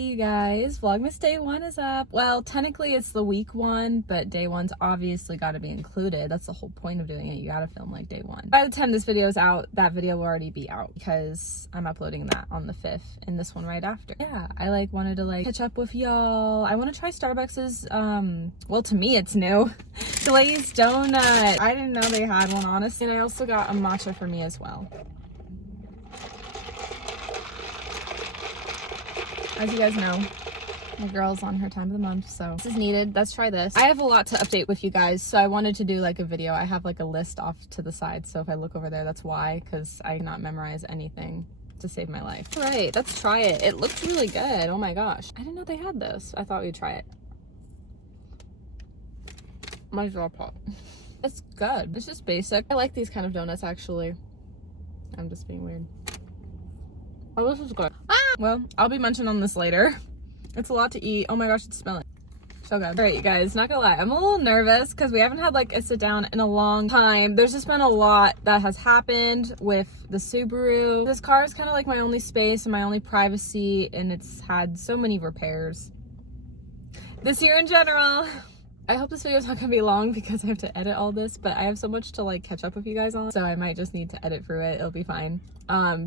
You guys, Vlogmas Day 1 is up. Well, technically it's the week 1, but day 1's obviously got to be included. That's the whole point of doing it. You got to film like day 1. By the time this video is out, that video will already be out because I'm uploading that on the 5th and this one right after. Yeah, I wanted to catch up with y'all. I want to try Starbucks's, well, to me it's new, glazed donut. I didn't know they had one, honestly. And I also got a matcha for me as well. As you guys know, my girl's on her time of the month, so this is needed. Let's try this. I have a lot to update with you guys, so I wanted to do a video. I have a list off to the side, so if I look over there, that's why, because I cannot memorize anything to save my life. All right, let's try it. It looks really good. Oh my gosh. I didn't know they had this. I thought we'd try it. My jaw pop. It's good. It's just basic. I like these kind of donuts, actually. I'm just being weird. Oh, this is good. Well, I'll be munching on this later. It's a lot to eat. Oh my gosh, it's smelling so good. All right, you guys, not gonna lie, I'm a little nervous because we haven't had a sit down in a long time. There's just been a lot that has happened with the Subaru. This car is kind of my only space and my only privacy, and it's had so many repairs this year in general. I hope this video is not gonna be long because I have to edit all this, but I have so much to catch up with you guys on, so I might just need to edit through it. It'll be fine.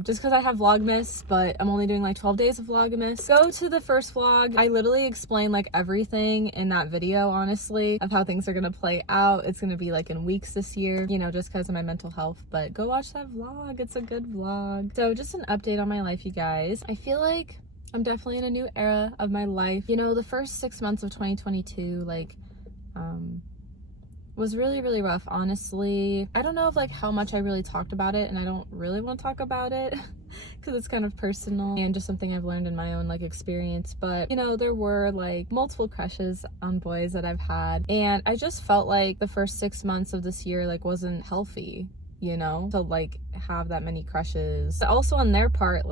Just because I have Vlogmas, but I'm only doing 12 days of Vlogmas. Go to the first vlog. I literally explain everything in that video, honestly, of how things are gonna play out. It's gonna be in weeks this year, you know, just because of my mental health, but go watch that vlog. It's a good vlog. So just an update on my life, you guys. I feel like I'm definitely in a new era of my life. You know, the first 6 months of 2022, was really, really rough, honestly. I don't know if how much I really talked about it, and I don't really want to talk about it because it's kind of personal and just something I've learned in my own experience. But you know, there were multiple crushes on boys that I've had, and I just felt the first 6 months of this year wasn't healthy, you know, to have that many crushes. But also on their part,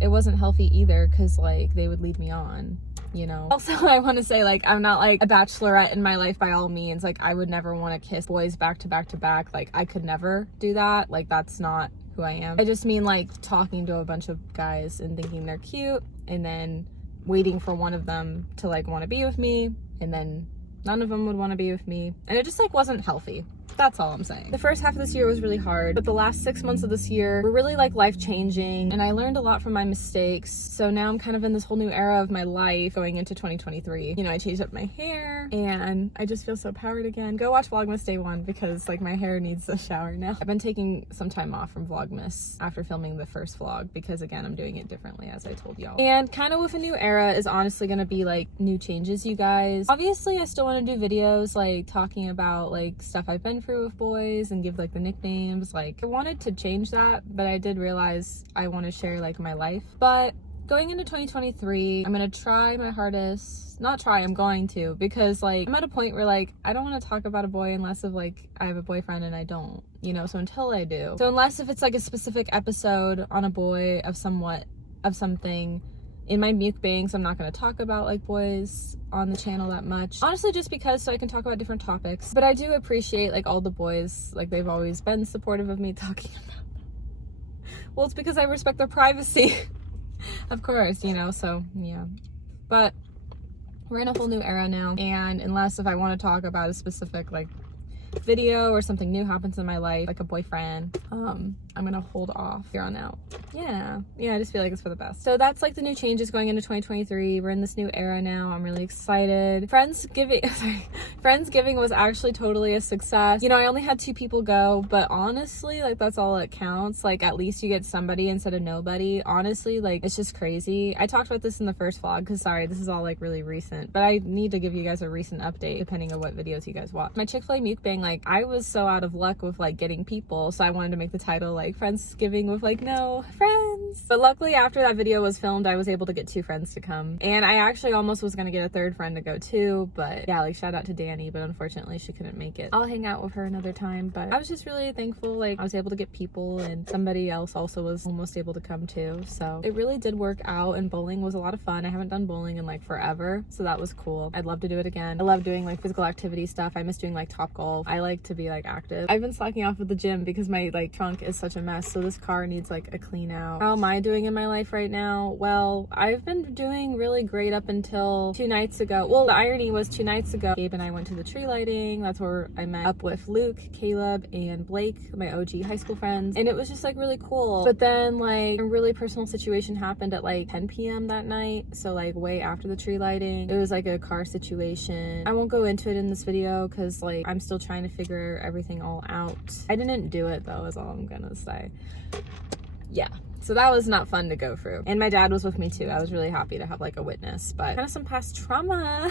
it wasn't healthy either, because they would lead me on, you know. Also, I want to say I'm not a bachelorette in my life by all means. I would never want to kiss boys back to back to back. I could never do that. That's not who I am. I just mean talking to a bunch of guys and thinking they're cute, and then waiting for one of them to want to be with me, and then none of them would want to be with me, and it just wasn't healthy. That's all I'm saying. The first half of this year was really hard, but the last 6 months of this year were really life-changing, and I learned a lot from my mistakes. So now I'm kind of in this whole new era of my life going into 2023. You know, I changed up my hair, and I just feel so powered again. Go watch Vlogmas Day 1 because my hair needs a shower now. I've been taking some time off from Vlogmas after filming the first vlog because again, I'm doing it differently, as I told y'all. And kind of with a new era is honestly gonna be new changes, you guys. Obviously, I still want to do videos talking about stuff I've been through with boys and give the nicknames. I wanted to change that, but I did realize I want to share my life. But going into 2023, I'm gonna try my hardest. Not try, I'm going to, because I'm at a point where I don't want to talk about a boy unless if I have a boyfriend, and I don't, you know. So until I do, so unless if it's a specific episode on a boy of something in my mukbangs, I'm not going to talk about boys on the channel that much, honestly, just because so I can talk about different topics. But I do appreciate all the boys, they've always been supportive of me talking about them. Well, it's because I respect their privacy. Of course, you know. So yeah, but we're in a whole new era now, and unless if I want to talk about a specific video or something new happens in my life, a boyfriend, I'm gonna hold off here on out. Yeah, I just feel it's for the best. So that's the new changes going into 2023. We're in this new era now. I'm really excited. Friendsgiving was actually totally a success. You know, I only had 2 people go, but honestly, that's all that counts. At least you get somebody instead of nobody. Honestly, it's just crazy. I talked about this in the first vlog, because sorry, this is all really recent, but I need to give you guys a recent update depending on what videos you guys watch. My Chick-fil-A mukbang, I was so out of luck with getting people, so I wanted to make the title Friendsgiving with no friends. But luckily, after that video was filmed, I was able to get 2 friends to come, and I actually almost was gonna get a 3rd friend to go too, but yeah, shout out to Danny, but unfortunately she couldn't make it. I'll hang out with her another time. But I was just really thankful I was able to get people, and somebody else also was almost able to come too, so it really did work out. And bowling was a lot of fun. I haven't done bowling in forever, so that was cool. I'd love to do it again. I love doing physical activity stuff. I miss doing Top Golf. I like to be active. I've been slacking off at the gym because my trunk is such such a mess. So this car needs like a clean out. How am I doing in my life right now? Well, I've been doing really great up until 2 nights ago. Well, the irony was 2 nights ago, Gabe and I went to the tree lighting. That's where I met up with Luke, Caleb, and Blake, my OG high school friends. And it was just like really cool. But then like a really personal situation happened at like 10 p.m. that night. So like way after the tree lighting. It was like a car situation. I won't go into it in this video because like I'm still trying to figure everything all out. I didn't do it though, is all I'm gonna say. Yeah. So that was not fun to go through. And my dad was with me too. I was really happy to have like a witness, but kind of some past trauma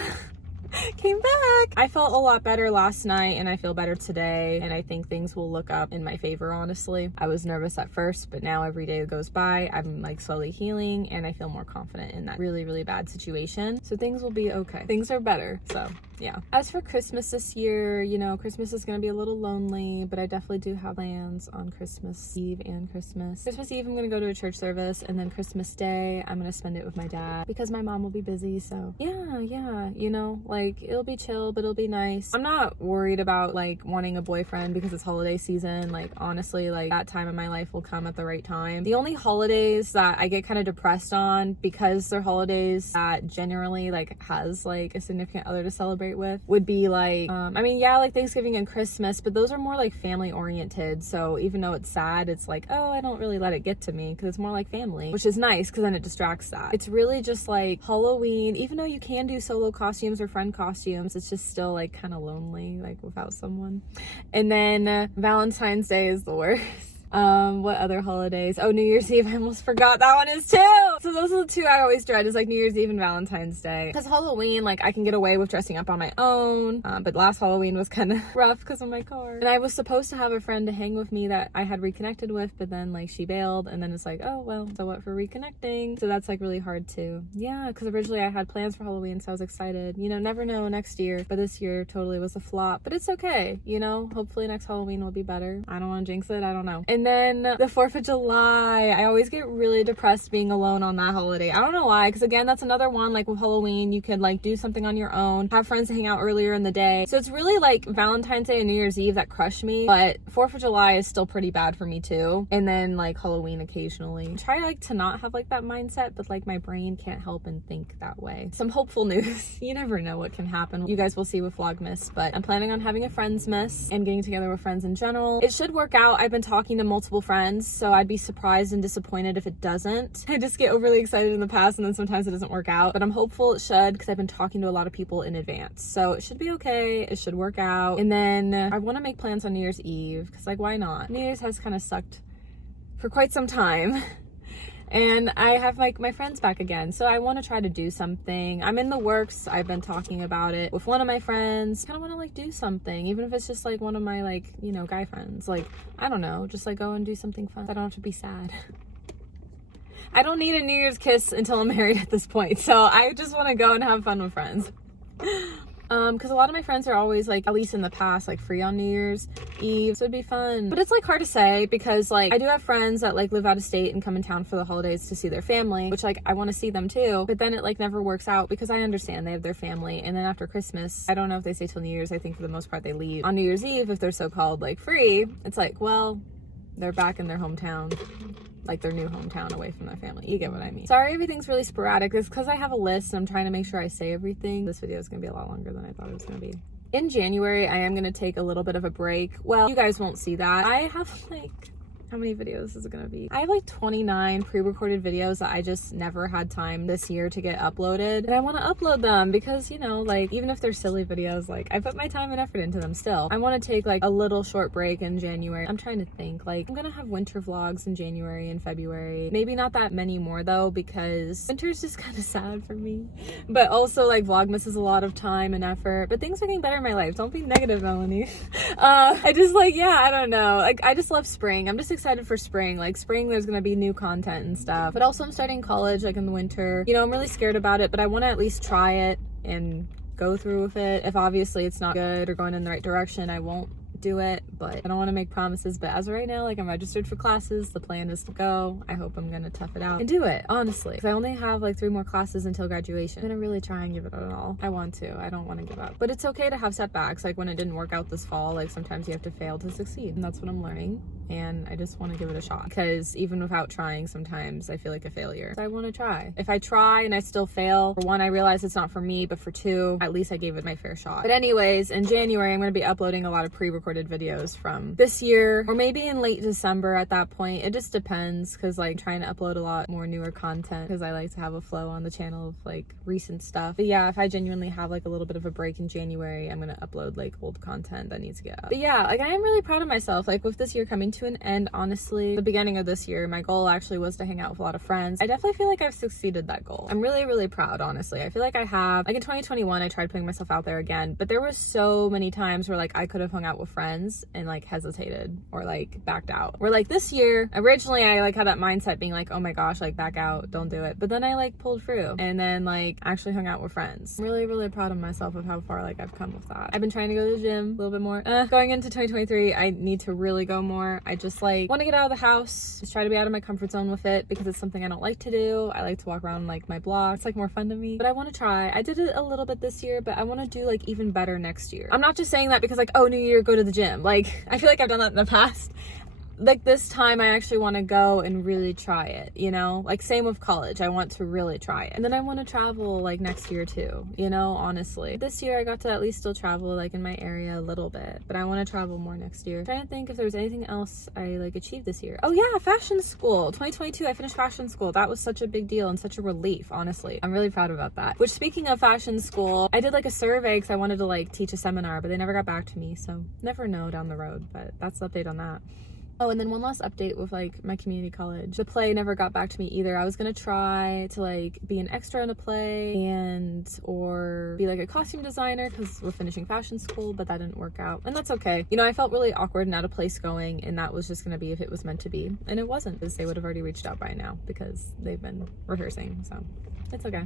came back. I felt a lot better last night and I feel better today, and I think things will look up in my favor, honestly. I was nervous at first, but now every day that goes by, I'm like slowly healing and I feel more confident in that really, really bad situation. So things will be okay. Things are better. So yeah. As for Christmas this year, you know, Christmas is gonna be a little lonely, but I definitely do have plans on Christmas Eve and Christmas. Christmas Eve, I'm gonna go to a church service, and then Christmas Day, I'm gonna spend it with my dad because my mom will be busy. So yeah, you know, like it'll be chill, but it'll be nice. I'm not worried about like wanting a boyfriend because it's holiday season. Like honestly, like that time in my life will come at the right time. The only holidays that I get kind of depressed on because they're holidays that generally like has like a significant other to celebrate with would be like I mean, yeah, like Thanksgiving and Christmas, but those are more like family oriented. So even though it's sad, it's like, oh, I don't really let it get to me because it's more like family, which is nice because then it distracts that. It's really just like Halloween, even though you can do solo costumes or friend costumes, it's just still like kind of lonely like without someone. And then Valentine's Day is the worst. What other holidays? Oh, New Year's Eve. I almost forgot that one is too. So those are the two I always dread, is like New Year's Eve and Valentine's Day. Because Halloween, like I can get away with dressing up on my own. But last Halloween was kind of rough because of my car. And I was supposed to have a friend to hang with me that I had reconnected with, but then like she bailed, and then it's like, oh, well, so what for reconnecting? So that's like really hard too. Yeah, because originally I had plans for Halloween, so I was excited. You know, never know next year. But this year totally was a flop. But it's okay. You know, hopefully next Halloween will be better. I don't want to jinx it. I don't know. And then the 4th of July, I always get really depressed being alone on that holiday. I don't know why, because again, that's another one, like with Halloween, you could like do something on your own, have friends to hang out earlier in the day. So it's really like Valentine's Day and New Year's Eve that crush me, but 4th of July is still pretty bad for me too. And then like Halloween occasionally. Try like to not have like that mindset, but like my brain can't help and think that way. Some hopeful news. You never know what can happen. You guys will see with Vlogmas, but I'm planning on having a Friendsmas and getting together with friends in general. It should work out. I've been talking to multiple friends, so I'd be surprised and disappointed if it doesn't. I just get overly excited in the past and then sometimes it doesn't work out, but I'm hopeful it should because I've been talking to a lot of people in advance. So it should be okay. It should work out. And then I want to make plans on New Year's Eve because like why not? New Year's has kind of sucked for quite some time. And I have like my friends back again. So I want to try to do something. I'm in the works. I've been talking about it with one of my friends. Kind of want to like do something, even if it's just like one of my like, you know, guy friends. Like, I don't know, just like go and do something fun. I don't have to be sad. I don't need a New Year's kiss until I'm married at this point. So I just want to go and have fun with friends. Because a lot of my friends are always like, at least in the past, like free on New Year's Eve, so it'd be fun. But it's like hard to say because like I do have friends that like live out of state and come in town for the holidays to see their family, which like I want to see them too, but then it like never works out because I understand they have their family, and then after Christmas, I don't know if they stay till New Year's. I think for the most part they leave on New Year's Eve if they're so-called like free. It's like, well, they're back in their hometown, like their new hometown, away from their family. You get what I mean. Sorry, everything's really sporadic. It's because I have a list and I'm trying to make sure I say everything. This video is gonna be a lot longer than I thought it was gonna be. In January, I am gonna take a little bit of a break. Well, you guys won't see that. I have like, how many videos is it gonna be? I have like 29 pre-recorded videos that I just never had time this year to get uploaded. And I wanna upload them because, you know, like even if they're silly videos, like I put my time and effort into them still. I wanna take like a little short break in January. I'm trying to think, like I'm gonna have winter vlogs in January and February. Maybe not that many more though, because winter's just kind of sad for me. But also like Vlogmas is a lot of time and effort, but things are getting better in my life. Don't be negative, Melanie. I just like, yeah, I don't know. Like I just love spring. I'm just excited for spring. Like spring, there's gonna be new content and stuff. But also I'm starting college like in the winter. You know, I'm really scared about it, but I want to at least try it and go through with it. If obviously it's not good or going in the right direction, I won't do it. but I don't want to make promises. But as of right now, like, I'm registered for classes. The plan is to go. I hope I'm gonna tough it out and do it, honestly, because I only have like 3 more classes until graduation. I'm gonna really try and give it all. I want to. I don't want to give up. But it's okay to have setbacks. Like when it didn't work out this fall, like sometimes you have to fail to succeed, and that's what I'm learning. And I just want to give it a shot, because even without trying, sometimes I feel like a failure. So I want to try. If I try and I still fail, for one, I realize it's not for me, but for 2, at least I gave it my fair shot. But anyways, in January, I'm going to be uploading a lot of pre-recorded videos from this year, or maybe in late December at that point. It just depends, because like trying to upload a lot more newer content, because I like to have a flow on the channel of like recent stuff. But yeah, if I genuinely have like a little bit of a break in January, I'm going to upload like old content that needs to get up. But yeah, like I am really proud of myself. Like with this year coming to an end, honestly, the beginning of this year, my goal actually was to hang out with a lot of friends. I definitely feel like I've succeeded that goal. I'm really, really proud, honestly. I feel like I have. Like in 2021, I tried putting myself out there again, but there was so many times where like I could have hung out with friends and like hesitated or like backed out. Where like this year, originally I like had that mindset being like, oh my gosh, like back out, don't do it. But then I like pulled through and then like actually hung out with friends. I'm really, really proud of myself of how far like I've come with that. I've been trying to go to the gym a little bit more. Going into 2023, I need to really go more. I just like want to get out of the house, just try to be out of my comfort zone with it, because it's something I don't like to do. I like to walk around like my block. It's like more fun to me, but I want to try. I did it a little bit this year, but I want to do like even better next year. I'm not just saying that because like, oh, new year, go to the gym. Like I feel like I've done that in the past. Like this time I actually want to go and really try it, you know? Like same with college, I want to really try it. And then I want to travel like next year too, you know, honestly. This year I got to at least still travel like in my area a little bit, but I want to travel more next year. I'm trying to think if there's anything else I like achieved this year. Oh yeah, fashion school. 2022, I finished fashion school. That was such a big deal and such a relief, honestly. I'm really proud about that. Which, speaking of fashion school, I did like a survey because I wanted to like teach a seminar, but they never got back to me, so never know down the road, but that's the update on that. Oh, and then one last update with like my community college. The play never got back to me either. I was gonna try to like be an extra in a play and or be like a costume designer because we're finishing fashion school, but that didn't work out, and that's okay. You know, I felt really awkward and out of place going, and that was just gonna be if it was meant to be, and it wasn't, because they would have already reached out by now because they've been rehearsing, so it's okay.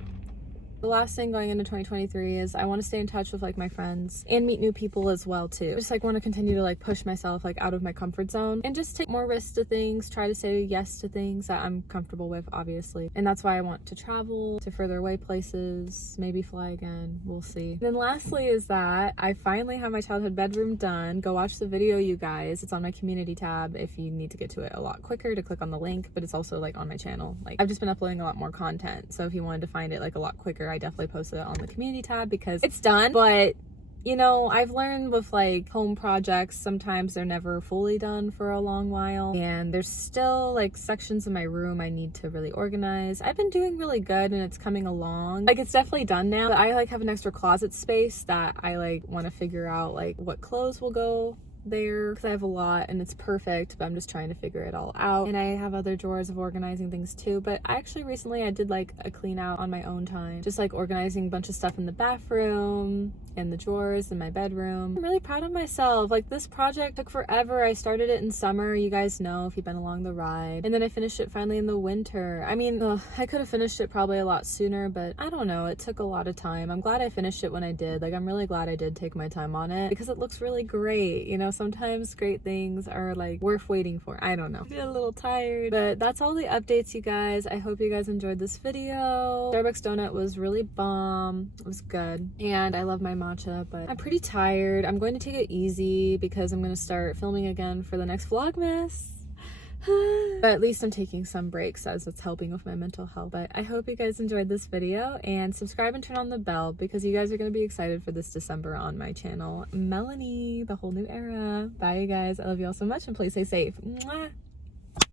The last thing going into 2023 is I want to stay in touch with like my friends and meet new people as well too. Just like want to continue to like push myself like out of my comfort zone and just take more risks to things, try to say yes to things that I'm comfortable with, obviously. And that's why I want to travel to further away places, maybe fly again, we'll see. Then lastly is that I finally have my childhood bedroom done. Go watch the video, you guys. It's on my community tab if you need to get to it a lot quicker, to click on the link, but it's also like on my channel. Like I've just been uploading a lot more content, so if you wanted to find it like a lot quicker, I definitely posted it on the community tab because it's done. But you know, I've learned with like home projects, sometimes they're never fully done for a long while, and there's still like sections of my room I need to really organize. I've been doing really good and it's coming along. Like it's definitely done now, but I like have an extra closet space that I like want to figure out like what clothes will go there, because I have a lot and it's perfect, but I'm just trying to figure it all out. And I have other drawers of organizing things too, but actually recently I did like a clean out on my own time, just like organizing a bunch of stuff in the bathroom and the drawers in my bedroom. I'm really proud of myself. Like this project took forever. I started it in summer, you guys know if you've been along the ride, and then I finished it finally in the winter. I mean, I could have finished it probably a lot sooner, but I don't know, it took a lot of time. I'm glad I finished it when I did. Like I'm really glad I did take my time on it because it looks really great. You know, sometimes great things are like worth waiting for. I don't know, I feel a little tired, but that's all the updates, you guys. I hope you guys enjoyed this video. Starbucks donut was really bomb. It was good, and I love my matcha, but I'm pretty tired. I'm going to take it easy because I'm going to start filming again for the next Vlogmas. But at least I'm taking some breaks as it's helping with my mental health. But I hope you guys enjoyed this video, and subscribe and turn on the bell because you guys are going to be excited for this December on my channel. Melanie, the whole new era. Bye, you guys. I love you all so much, and please stay safe. Mwah.